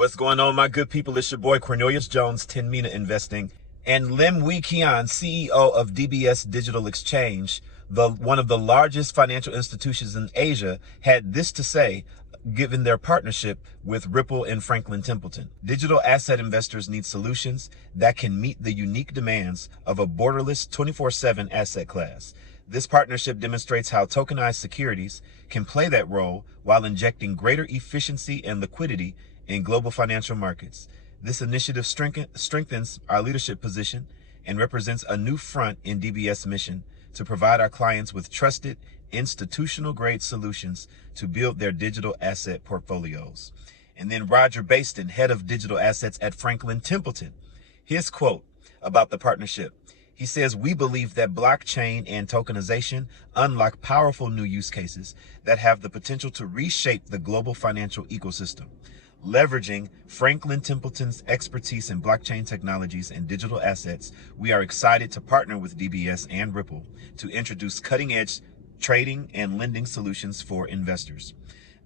What's going on, my good people? It's your boy Cornelius Jones, 10 Mina Investing, and Lim Wee Kian, CEO of DBS Digital Exchange, one of the largest financial institutions in Asia, had this to say, given their partnership with Ripple and Franklin Templeton. Digital asset investors need solutions that can meet the unique demands of a borderless 24/7 asset class. This partnership demonstrates how tokenized securities can play that role while injecting greater efficiency and liquidity in global financial markets. This initiative strengthens our leadership position and represents a new front in DBS' mission to provide our clients with trusted, institutional-grade solutions to build their digital asset portfolios. And then Roger Baston, head of digital assets at Franklin Templeton, his quote about the partnership. He says, "We believe that blockchain and tokenization unlock powerful new use cases that have the potential to reshape the global financial ecosystem. Leveraging Franklin Templeton's expertise in blockchain technologies and digital assets, we are excited to partner with DBS and Ripple to introduce cutting-edge trading and lending solutions for investors.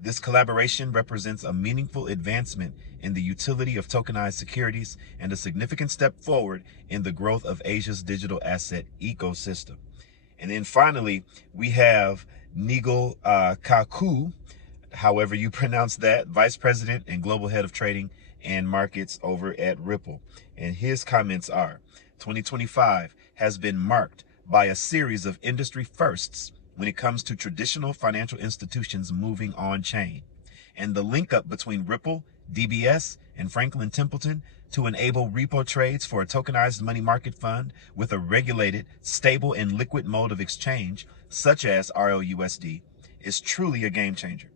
This collaboration represents a meaningful advancement in the utility of tokenized securities and a significant step forward in the growth of Asia's digital asset ecosystem." And then finally, we have Nigel Kaku, however you pronounce that, Vice President and Global Head of Trading and Markets over at Ripple. And his comments are, 2025 has been marked by a series of industry firsts when it comes to traditional financial institutions moving on chain. And the link up between Ripple, DBS, and Franklin Templeton to enable repo trades for a tokenized money market fund with a regulated, stable, and liquid mode of exchange, such as RLUSD, is truly a game changer.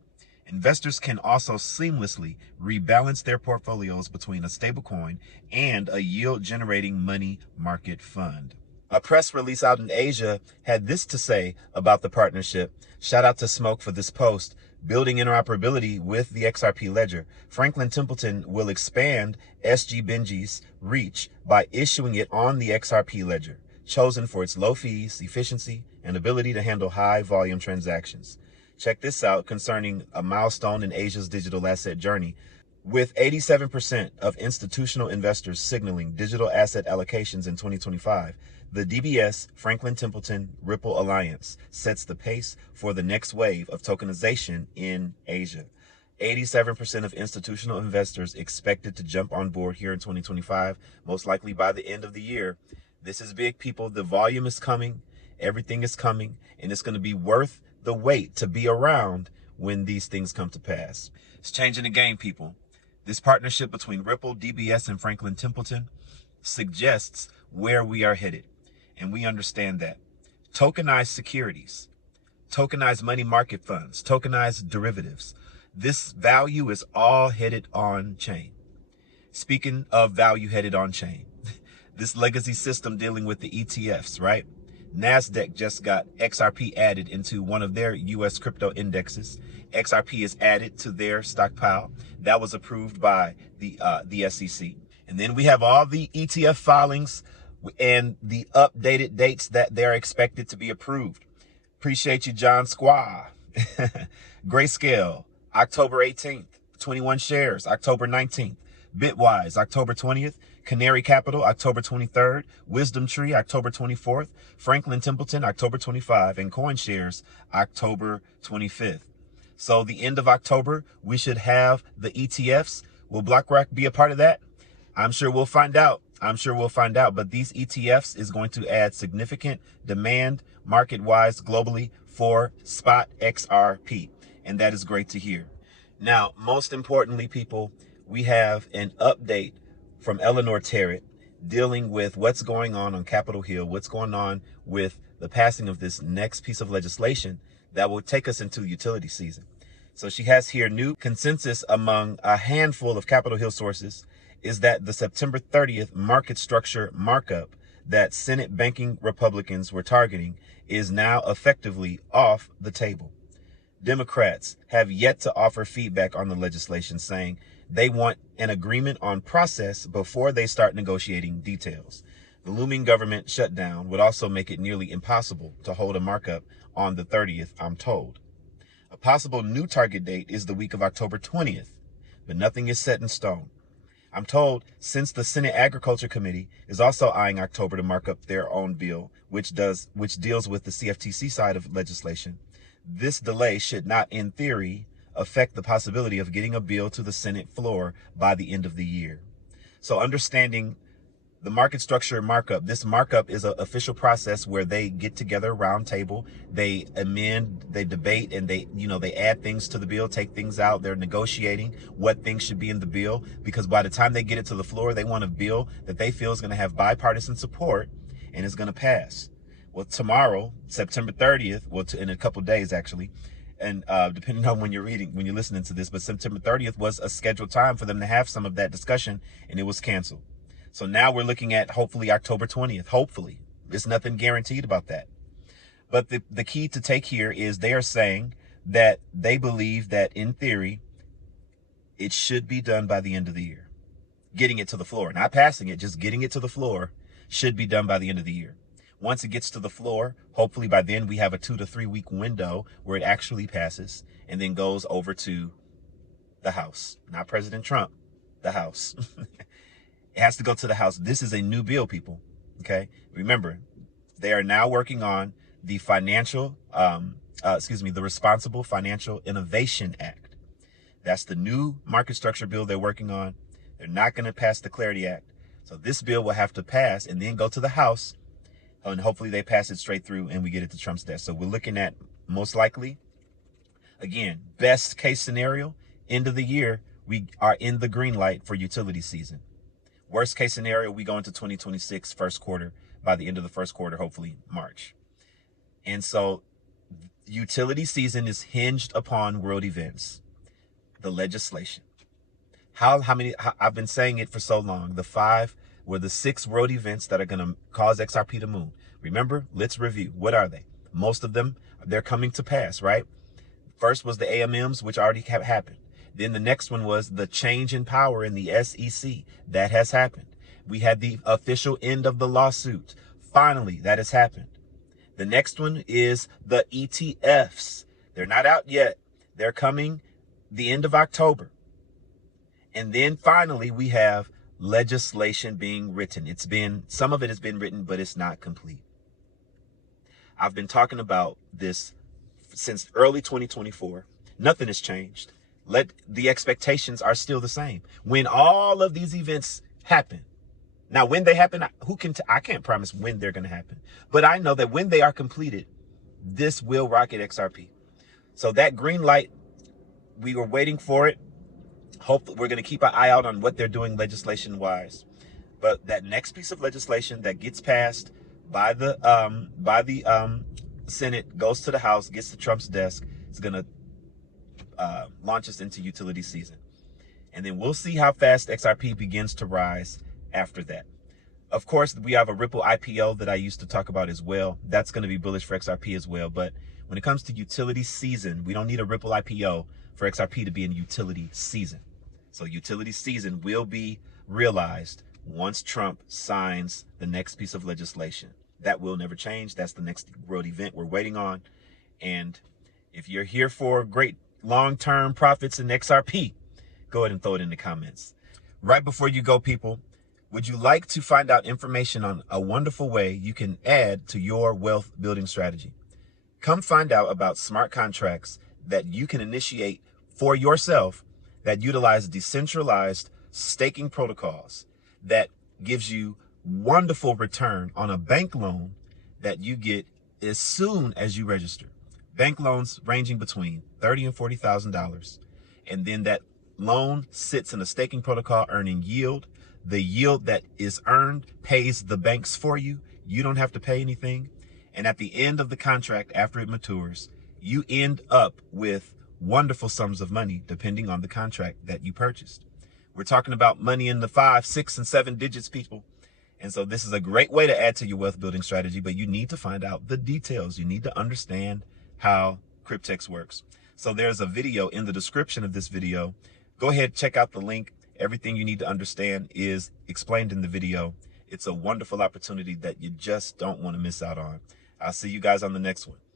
Investors can also seamlessly rebalance their portfolios between a stablecoin and a yield-generating money market fund. A press release out in Asia had this to say about the partnership. Shout out to Smoke for this post. Building interoperability with the XRP ledger, Franklin Templeton will expand SG Benji's reach by issuing it on the XRP ledger, chosen for its low fees, efficiency, and ability to handle high volume transactions. Check this out concerning a milestone in Asia's digital asset journey. With 87% of institutional investors signaling digital asset allocations in 2025, the DBS Franklin Templeton Ripple Alliance sets the pace for the next wave of tokenization in Asia. 87% of institutional investors expected to jump on board here in 2025, most likely by the end of the year. This is big, people. The volume is coming. Everything is coming, and it's going to be worth the wait to be around when these things come to pass. It's changing the game, people. This partnership between Ripple, DBS, and Franklin Templeton suggests where we are headed, and we understand that. Tokenized securities, tokenized money market funds, tokenized derivatives. This value is all headed on chain. Speaking of value headed on chain, this legacy system dealing with the ETFs, right? NASDAQ just got XRP added into one of their US crypto indexes. XRP is added to their stockpile. That was approved by the SEC. And then we have all the ETF filings and the updated dates that they're expected to be approved. Appreciate you, John Squaw. Grayscale, October 18th, 21 shares, October 19th. Bitwise, October 20th. Canary Capital, October 23rd. Wisdom Tree, October 24th. Franklin Templeton, October 25th. And CoinShares, October 25th. So the end of October, we should have the ETFs. Will BlackRock be a part of that? I'm sure we'll find out. But these ETFs is going to add significant demand market-wise globally for spot XRP. And that is great to hear. Now, most importantly, people, we have an update from Eleanor Terrett dealing with what's going on Capitol Hill, what's going on with the passing of this next piece of legislation that will take us into utility season. So she has here new consensus among a handful of Capitol Hill sources is that the September 30th market structure markup that Senate banking Republicans were targeting is now effectively off the table. Democrats have yet to offer feedback on the legislation, saying they want an agreement on process before they start negotiating details. The looming government shutdown would also make it nearly impossible to hold a markup on the 30th, I'm told. A possible new target date is the week of October 20th. but nothing is set in stone. I'm told since the Senate Agriculture Committee is also eyeing October to mark up their own bill, which deals with the CFTC side of legislation, this delay should not, in theory, affect the possibility of getting a bill to the Senate floor by the end of the year. So understanding the market structure markup, this markup is an official process where they get together, round table, they amend, they debate, and they add things to the bill, take things out. They're negotiating what things should be in the bill, because by the time they get it to the floor, they want a bill that they feel is going to have bipartisan support and is going to pass. Well, tomorrow, September 30th, well, in a couple days actually, and depending on when you're listening to this, but September 30th was a scheduled time for them to have some of that discussion, and it was canceled. So now we're looking at hopefully October 20th. Hopefully. There's nothing guaranteed about that. But the key to take here is they are saying that they believe that in theory, it should be done by the end of the year. Getting it to the floor, not passing it, just getting it to the floor should be done by the end of the year. Once it gets to the floor, hopefully by then we have a 2 to 3 week window where it actually passes and then goes over to the House. Not President Trump, the House. It has to go to the House. This is a new bill, people. Okay. Remember, they are now working on the the Responsible Financial Innovation Act. That's the new market structure bill they're working on. They're not going to pass the Clarity Act. So this bill will have to pass and then go to the House, and hopefully they pass it straight through and we get it to Trump's desk. So we're looking at, most likely, again, best case scenario, end of the year, we are in the green light for utility season. Worst case scenario, we go into 2026 first quarter, by the end of the first quarter, hopefully March. And so utility season is hinged upon world events, the legislation. How many, I've been saying it for so long, the 6 world events that are going to cause XRP to move. Remember, let's review. What are they? Most of them, they're coming to pass, right? First was the AMMs, which already have happened. Then the next one was the change in power in the SEC. That has happened. We had the official end of the lawsuit. Finally, that has happened. The next one is the ETFs. They're not out yet. They're coming the end of October. And then finally, we have legislation being written. Some of it has been written, but it's not complete. I've been talking about this since early 2024. Nothing has changed. The expectations are still the same. When all of these events happen, now when they happen, I can't promise when they're going to happen, but I know that when they are completed, this will rocket XRP. So that green light, we were waiting for it. Hopefully, we're going to keep an eye out on what they're doing legislation wise. But that next piece of legislation that gets passed by the Senate, goes to the House, gets to Trump's desk, is going to launch us into utility season. And then we'll see how fast XRP begins to rise after that. Of course, we have a Ripple IPO that I used to talk about as well. That's going to be bullish for XRP as well. But when it comes to utility season, we don't need a Ripple IPO for XRP to be in utility season. So utility season will be realized once Trump signs the next piece of legislation. That will never change. That's the next world event we're waiting on. And if you're here for great long-term profits in XRP, go ahead and throw it in the comments. Right before you go, people, would you like to find out information on a wonderful way you can add to your wealth building strategy? Come find out about smart contracts that you can initiate for yourself that utilize decentralized staking protocols that gives you wonderful return on a bank loan that you get as soon as you register. Bank loans ranging between $30,000 and $40,000. And then that loan sits in a staking protocol earning yield. The yield that is earned pays the banks for you. You don't have to pay anything. And at the end of the contract, after it matures, you end up with wonderful sums of money depending on the contract that you purchased. We're talking about money in the 5, 6, and 7 digits, people. And so this is a great way to add to your wealth building strategy, but you need to find out the details. You need to understand how Cryptex works. So there's a video in the description of this video. Go ahead, check out the link. Everything you need to understand is explained in the video. It's a wonderful opportunity that you just don't want to miss out on. I'll see you guys on the next one.